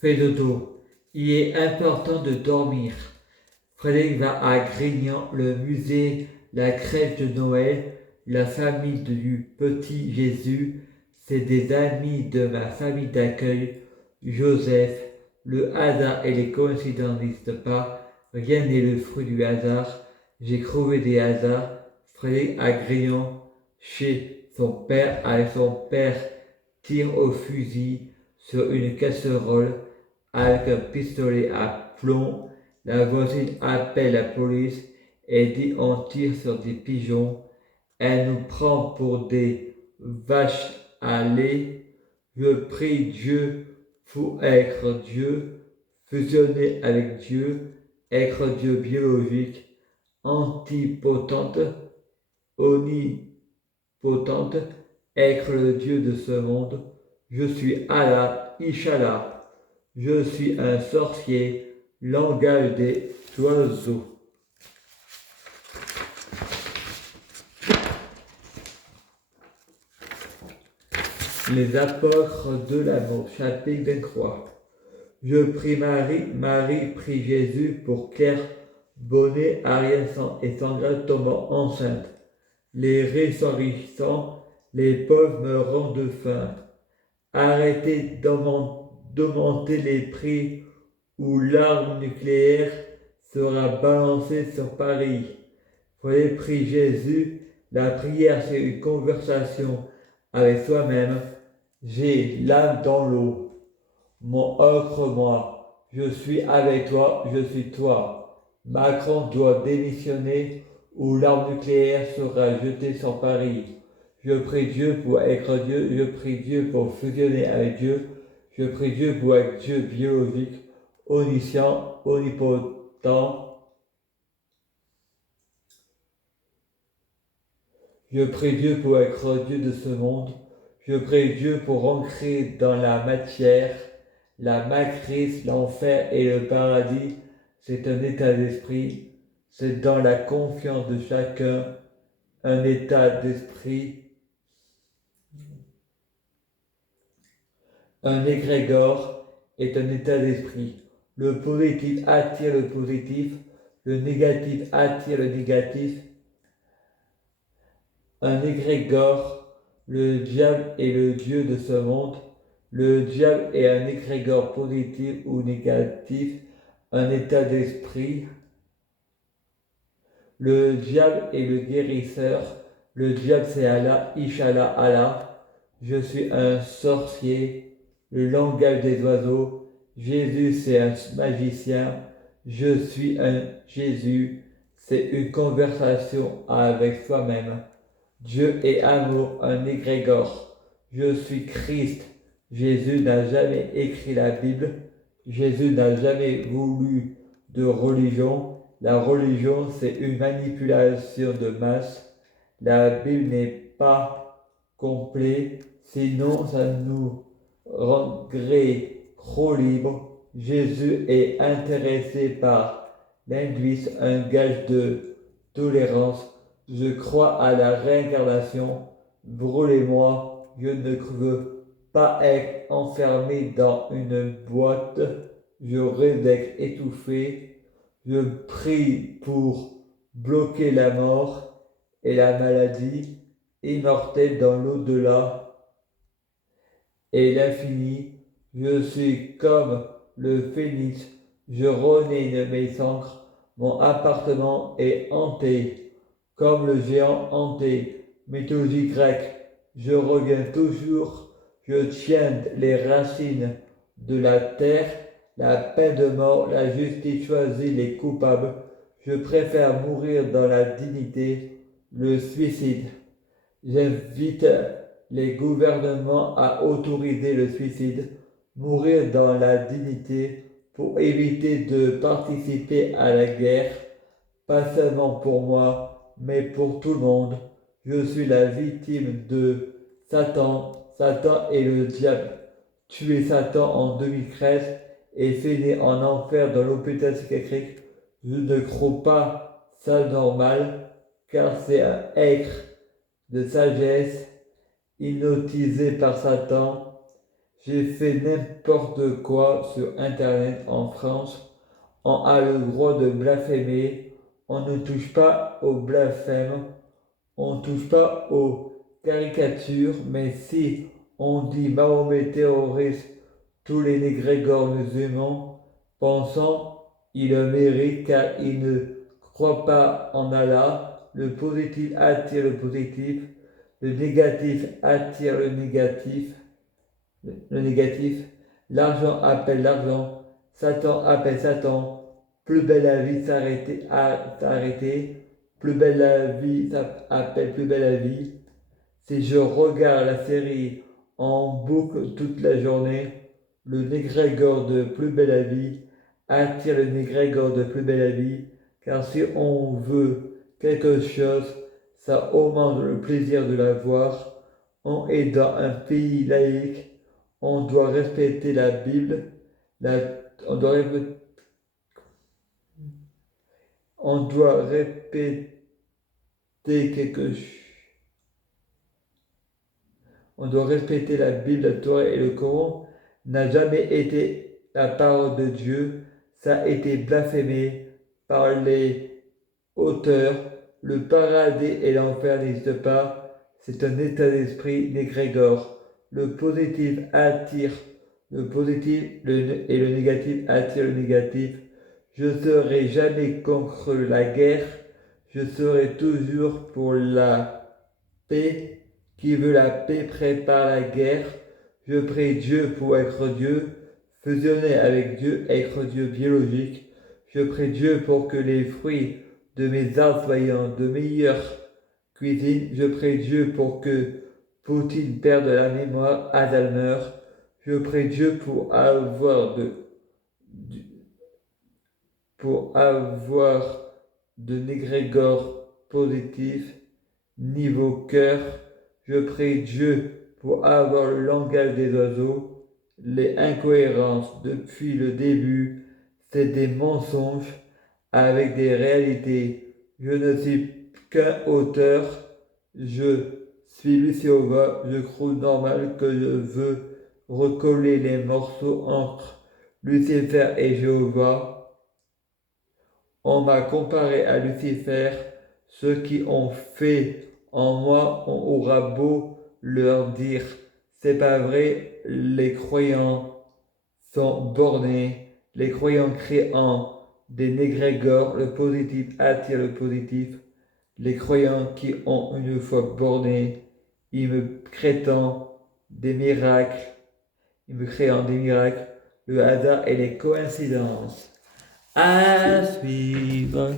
Fais dodo. Il est important de dormir. Frédéric va à Grignan, le musée, la crèche de Noël, la famille du petit Jésus. C'est des amis de ma famille d'accueil. Joseph, le hasard et les coïncidences n'existent pas. Rien n'est le fruit du hasard. J'ai trouvé des hasards. Frédéric à Grignan, chez son père, avec son père, tire au fusil sur une casserole avec un pistolet à plomb. La voisine appelle la police et dit on tire sur des pigeons. Elle nous prend pour des vaches à lait. Je prie Dieu pour être Dieu, fusionner avec Dieu, être Dieu biologique, antipotente, omnipotente, être le Dieu de ce monde. Je suis Allah, Ishallah. Je suis un sorcier, langage des oiseaux. Les apôtres de l'amour, chapitre 23. Je prie Marie, Marie prie Jésus pour Claire, Bonnet, Ariel et Sandra tombant enceinte. Les riches s'enrichissant, les pauvres meurant de faim. Arrêtez d'augmenter les prix où l'arme nucléaire sera balancée sur Paris. Voyez, prie Jésus, la prière c'est une conversation avec soi-même. J'ai l'âme dans l'eau, mon ocre moi, je suis avec toi, je suis toi. Macron doit démissionner ou l'arme nucléaire sera jetée sur Paris. Je prie Dieu pour être Dieu, je prie Dieu pour fusionner avec Dieu, je prie Dieu pour être Dieu biologique, omniscient, omnipotent. Je prie Dieu pour être Dieu de ce monde. Je prie Dieu pour ancrer dans la matière, la matrice, l'enfer et le paradis. C'est un état d'esprit. C'est dans la confiance de chacun un état d'esprit. Un égrégore est un état d'esprit. Le positif attire le positif. Le négatif attire le négatif. Un égrégore, le diable est le dieu de ce monde. Le diable est un égrégore positif ou négatif, un état d'esprit. Le diable est le guérisseur. Le diable c'est Allah, Ishallah Allah. Je suis un sorcier, le langage des oiseaux. Jésus c'est un magicien. Je suis un Jésus. C'est une conversation avec soi-même. Dieu est amour, un égrégore. Je suis Christ. Jésus n'a jamais écrit la Bible. Jésus n'a jamais voulu de religion. La religion, c'est une manipulation de masse. La Bible n'est pas complète, sinon ça nous rendrait trop libres. Jésus est intéressé par l'hindouisme, un gage de tolérance. Je crois à la réincarnation. Brûlez-moi, je ne veux pas être enfermé dans une boîte. Je rêve d'être étouffé. Je prie pour bloquer la mort et la maladie, immortelle dans l'au-delà et l'infini. Je suis comme le phénix. Je renais de mes cendres. Mon appartement est hanté. Comme le géant hanté, mythologie grecque, je reviens toujours, je tiens les racines de la terre, la peine de mort, la justice choisit les coupables, je préfère mourir dans la dignité, le suicide. J'invite les gouvernements à autoriser le suicide, mourir dans la dignité pour éviter de participer à la guerre, pas seulement pour moi, mais pour tout le monde. Je suis la victime de Satan. Satan est le diable. Tué Satan en 2013 et fini en enfer dans l'hôpital psychiatrique. Je ne crois pas ça normal, car c'est un être de sagesse hypnotisé par Satan. j'ai fait n'importe quoi sur Internet en France, on a le droit de blasphémer, on ne touche pas au blasphème, on ne touche pas aux caricatures, mais si on dit Mahomet terroriste tous les négrégores musulmans, pensant il le mérite car il ne croit pas en Allah, le positif attire le positif, le négatif attire le négatif, l'argent appelle l'argent, Satan appelle Satan, plus belle la vie s'arrêter, plus belle la vie appelle plus belle la vie. Si je regarde la série en boucle toute la journée, le négrégore de plus belle la vie attire le négrégore de plus belle la vie, car si on veut quelque chose, ça augmente le plaisir de la voir. On est dans un pays laïque, on doit respecter la Bible, on doit répéter quelque chose. On doit respecter la Bible, la Torah et le Coran n'a jamais été la parole de Dieu, ça a été blasphémé par les auteurs. Le paradis et l'enfer n'existent pas, c'est un état d'esprit négrégore. Le positif attire le positif et le négatif attire le négatif. Je ne serai jamais contre la guerre, je serai toujours pour la paix. Qui veut la paix prépare la guerre. Je prie Dieu pour être Dieu, fusionner avec Dieu, être Dieu biologique. Je prie Dieu pour que les fruits de mes arbres soient de meilleure cuisine. Je prie Dieu pour que Poutine perde la mémoire, Alzheimer. Je prie Dieu pour avoir de négrégores positifs niveau cœur. Je prie Dieu pour avoir le langage des oiseaux. Les incohérences depuis le début, c'est des mensonges avec des réalités. Je ne suis qu'un auteur. Je suis Luciova. Je trouve normal que je veux recoller les morceaux entre Lucifer et Jéhovah. On m'a comparé à Lucifer. Ceux qui ont fait en moi, on aura beau leur dire c'est pas vrai, les croyants sont bornés, les croyants créant des négrégores, le positif attire le positif. Les croyants qui ont une foi bornée, ils me créent des miracles, le hasard et les coïncidences. À suivre.